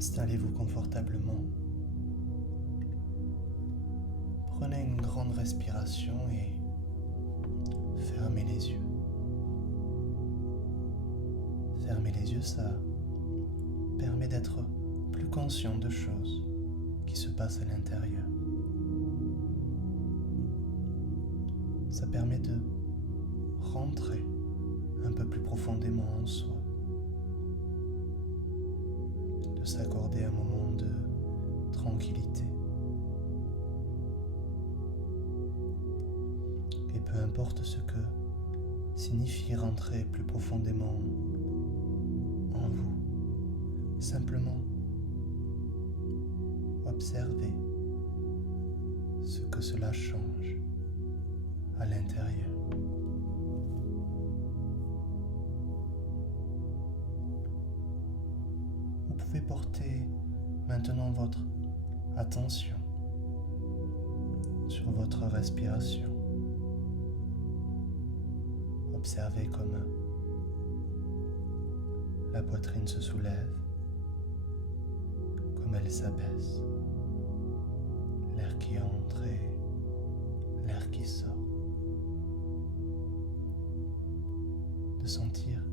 Installez-vous confortablement. Prenez une grande respiration et fermez les yeux. Fermer les yeux, ça permet d'être plus conscient de choses qui se passent à l'intérieur. Ça permet de rentrer un peu plus profondément en soi, de s'accorder un moment de tranquillité. Et peu importe ce que signifie rentrer plus profondément en vous, simplement observez ce que cela change à l'intérieur. Vous pouvez porter maintenant votre attention sur votre respiration. Observez comme la poitrine se soulève, comme elle s'abaisse, l'air qui entre et l'air qui sort. De sentir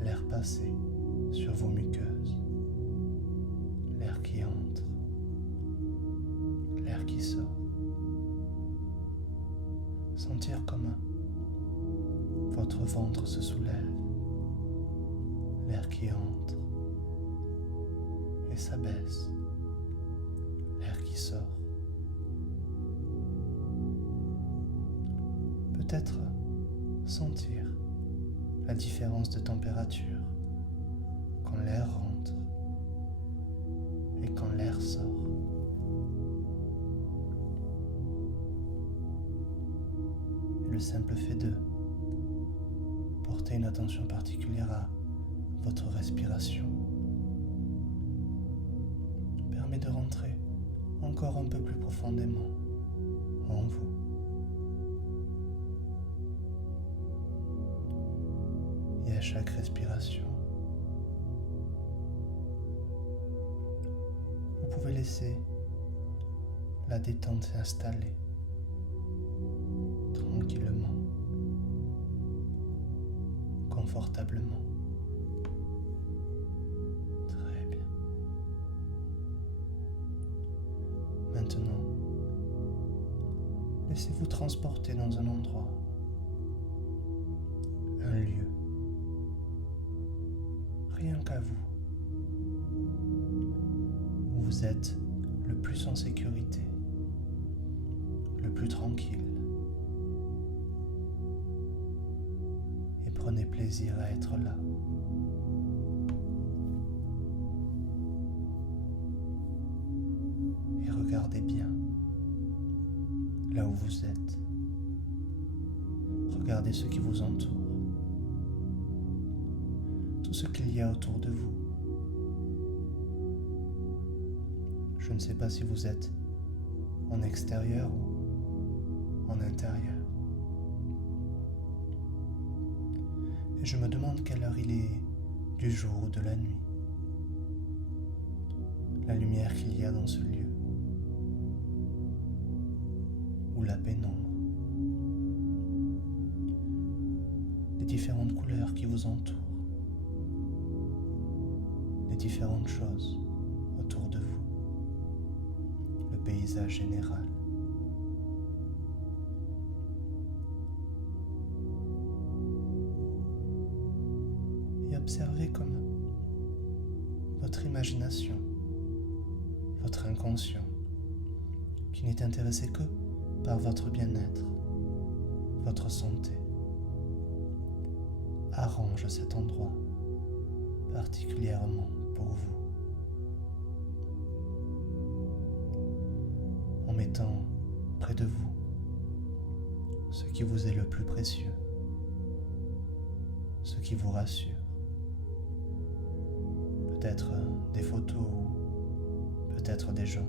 l'air passer sur vos muqueuses, l'air qui entre, l'air qui sort. Sentir comme votre ventre se soulève, l'air qui entre et s'abaisse, l'air qui sort. Peut-être sentir la différence de température quand l'air rentre et quand l'air sort. Et le simple fait de porter une attention particulière à votre respiration permet de rentrer encore un peu plus profondément en vous. Et à chaque respiration, vous pouvez laisser la détente s'installer tranquillement, confortablement. Très bien. Maintenant, laissez-vous transporter dans un endroit, un lieu, rien qu'à vous, où vous êtes le plus en sécurité, le plus tranquille. Et prenez plaisir à être là. Et regardez bien là où vous êtes. Regardez ce qui vous entoure. Tout ce qu'il y a autour de vous. Je ne sais pas si vous êtes en extérieur ou en intérieur. Et je me demande quelle heure il est du jour ou de la nuit. La lumière qu'il y a dans ce lieu. Ou la pénombre. Les différentes couleurs qui vous entourent. Les différentes choses autour de vous. Le paysage général. Et observez comme votre imagination, votre inconscient, qui n'est intéressé que par votre bien-être, votre santé, arrange cet endroit particulièrement pour vous. En mettant près de vous ce qui vous est le plus précieux, ce qui vous rassure. Peut-être des photos, ou peut-être des gens,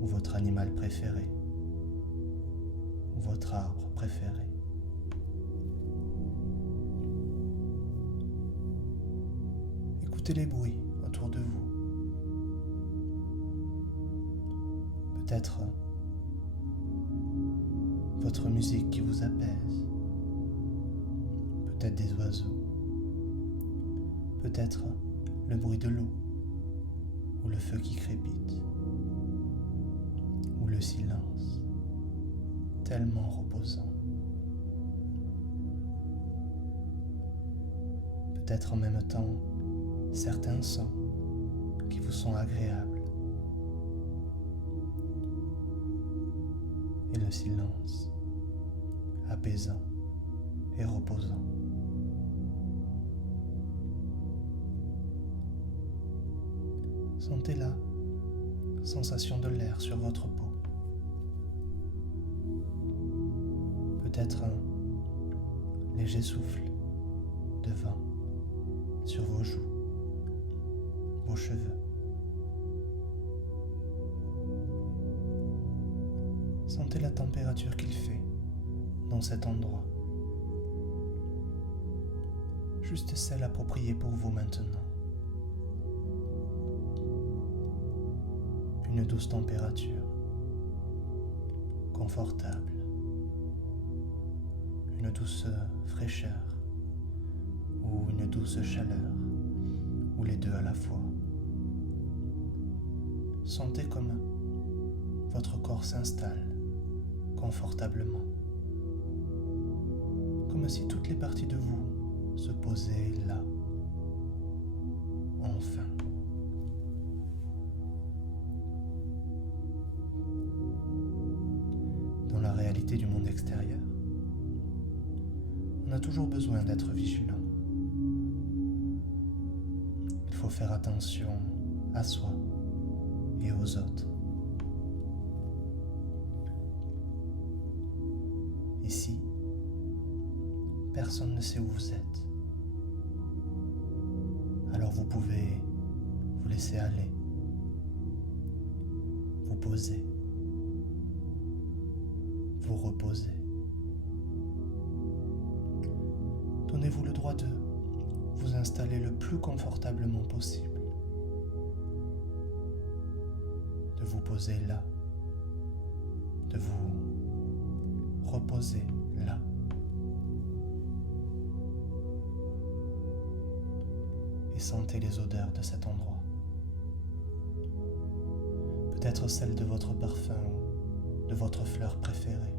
ou votre animal préféré, ou votre arbre préféré. Écoutez les bruits autour autour de vous. Peut-être votre musique qui vous apaise, peut-être des oiseaux, peut-être le bruit de l'eau, ou le feu qui crépite, ou le silence, tellement reposant. Peut-être en même temps certains sons qui vous sont agréables, et le silence apaisant et reposant. Sentez la sensation de l'air sur votre peau. Peut-être un léger souffle de vent sur vos joues, vos cheveux. Sentez la température qu'il fait dans cet endroit. Juste celle appropriée pour vous maintenant. Une douce température, confortable, une douce fraîcheur ou une douce chaleur, ou les deux à la fois. Sentez comme votre corps s'installe confortablement, comme si toutes les parties de vous se posaient là, enfin. Dans la réalité du monde extérieur, on a toujours besoin d'être vigilant. Il faut faire attention à soi et aux autres. Ici, personne ne sait où vous êtes. Alors vous pouvez vous laisser aller, vous poser, vous reposer. Donnez-vous le droit de vous installer le plus confortablement possible, de vous poser là, de vous reposer là. Et sentez les odeurs de cet endroit. Peut-être celle de votre parfum ou de votre fleur préférée,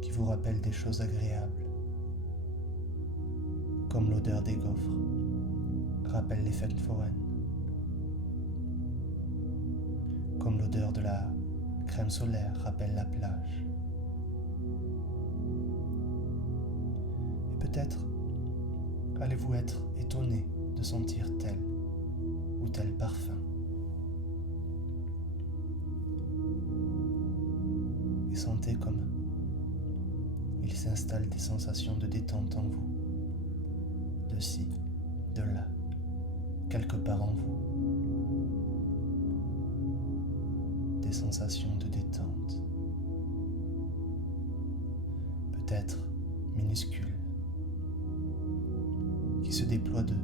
qui vous rappelle des choses agréables, comme l'odeur des gaufres rappelle les fêtes foraines, comme l'odeur de la crème solaire rappelle la plage. Et peut-être allez-vous être étonné de sentir tel ou tel parfum. Et sentez comme il s'installe des sensations de détente en vous, de ci, de là, quelque part en vous. Des sensations de détente, peut-être minuscules, qui se déploient de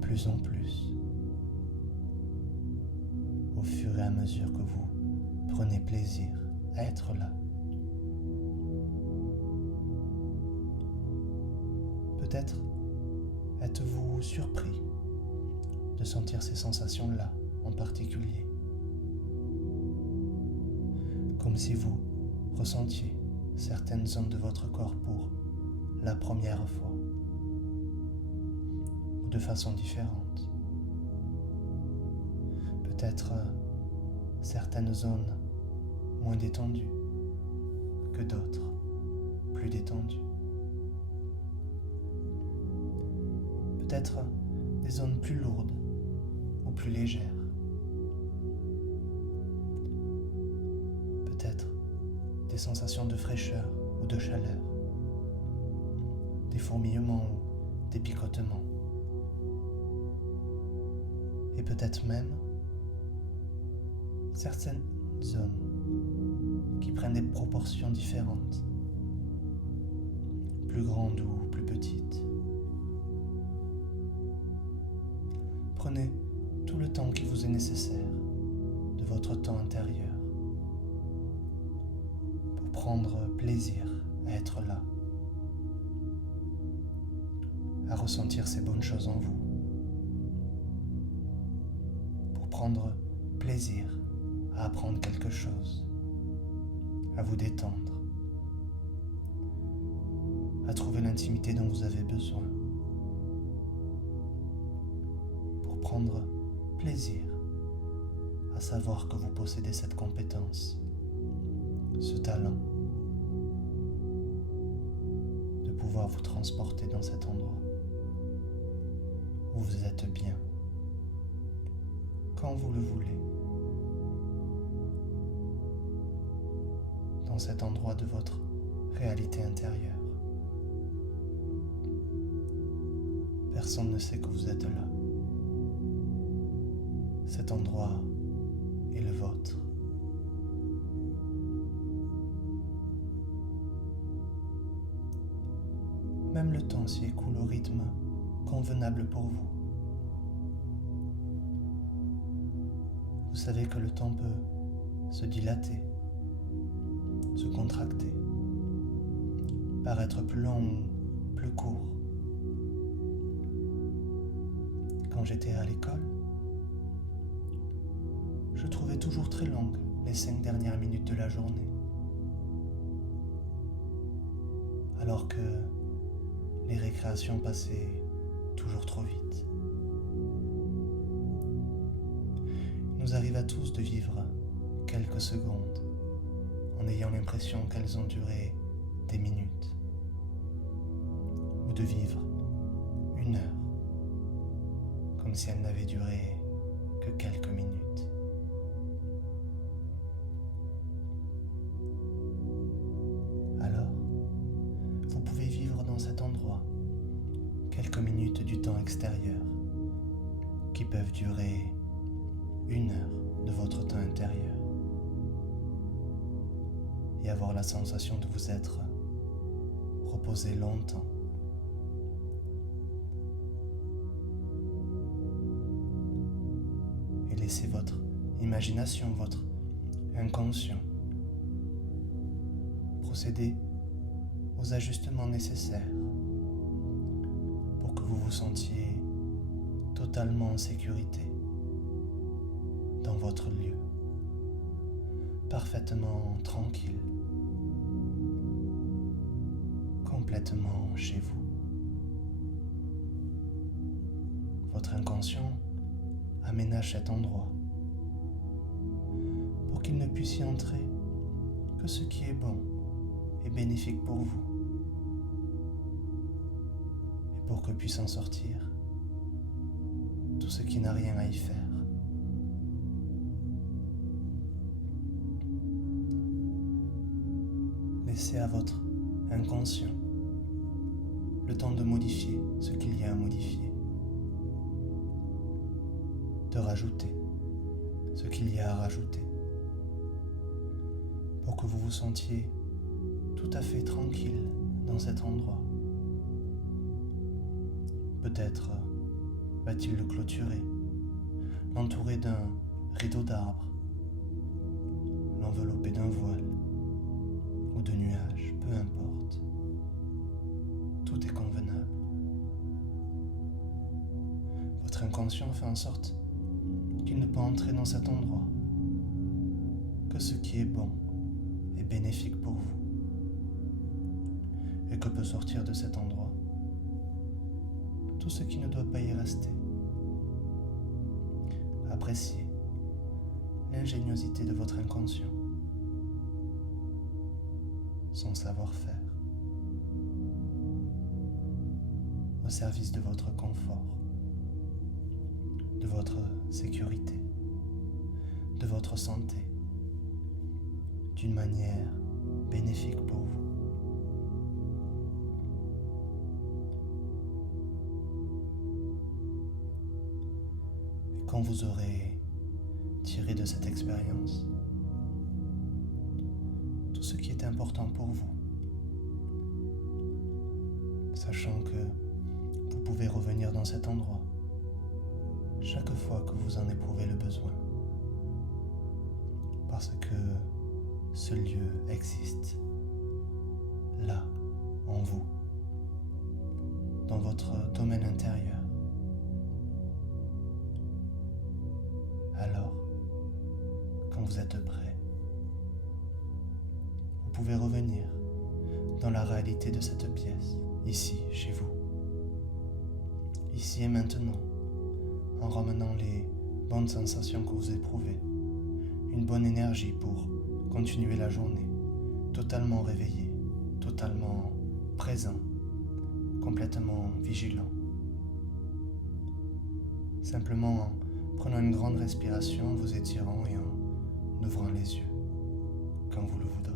plus en plus au fur et à mesure que vous prenez plaisir à être là. Peut-être êtes-vous surpris de sentir ces sensations-là en particulier, comme si vous ressentiez certaines zones de votre corps pour la première fois, ou de façon différente. Peut-être certaines zones moins détendues que d'autres, plus détendues. Peut-être des zones plus lourdes ou plus légères. Peut-être des sensations de fraîcheur ou de chaleur, des fourmillements ou des picotements. Et peut-être même certaines zones qui prennent des proportions différentes, plus grandes ou plus petites. Prenez tout le temps qui vous est nécessaire de votre temps intérieur pour prendre plaisir à être là, à ressentir ces bonnes choses en vous, pour prendre plaisir à apprendre quelque chose, à vous détendre, à trouver l'intimité dont vous avez besoin, pour prendre plaisir à savoir que vous possédez cette compétence, ce talent de pouvoir vous transporter dans cet endroit où vous êtes bien, quand vous le voulez, dans cet endroit de votre réalité intérieure. Personne ne sait que vous êtes là. Cet endroit est le vôtre. Même le temps s'y écoule au rythme convenable pour vous. Vous savez que le temps peut se dilater, se contracter, paraître plus long ou plus court. Quand j'étais à l'école, je trouvais toujours très longues les 5 dernières minutes de la journée. Alors que les récréations passaient toujours trop vite. Il nous arrive à tous de vivre quelques secondes en ayant l'impression qu'elles ont duré des minutes, ou de vivre 1 heure comme si elles n'avaient duré que quelques minutes. Alors, vous pouvez vivre dans cet endroit quelques minutes du temps extérieur qui peuvent durer 1 heure de votre temps intérieur et avoir la sensation de vous être reposé longtemps. Et laissez votre imagination, votre inconscient procéder aux ajustements nécessaires pour que vous vous sentiez totalement en sécurité dans votre lieu, parfaitement tranquille, complètement chez vous. Votre inconscient aménage cet endroit pour qu'il ne puisse y entrer que ce qui est bon et bénéfique pour vous, et pour que puisse en sortir tout ce qui n'a rien à y faire. Laissez à votre inconscient le temps de modifier ce qu'il y a à modifier, de rajouter ce qu'il y a à rajouter, pour que vous vous sentiez tout à fait tranquille dans cet endroit. Peut-être va-t-il le clôturer, l'entourer d'un rideau d'arbres, l'envelopper d'un voile ou de nuages, peu importe. Tout est convenable. Votre inconscient fait en sorte qu'il ne peut entrer dans cet endroit que ce qui est bon et bénéfique pour vous, et que peut sortir de cet endroit tout ce qui ne doit pas y rester. Appréciez l'ingéniosité de votre inconscient, son savoir-faire, au service de votre confort, de votre sécurité, de votre santé, d'une manière bénéfique pour vous. Et quand vous aurez tiré de cette expérience tout ce qui est important pour vous, sachant que vous pouvez revenir dans cet endroit chaque fois que vous en éprouvez le besoin. Parce que ce lieu existe, là, en vous, dans votre domaine intérieur. Alors, quand vous êtes prêt, vous pouvez revenir dans la réalité de cette pièce, ici, chez vous. Ici et maintenant, en ramenant les bonnes sensations que vous éprouvez, une bonne énergie pour continuer la journée, totalement réveillé, totalement présent, complètement vigilant. Simplement en prenant une grande respiration, en vous étirant et en ouvrant les yeux, quand vous le voudrez.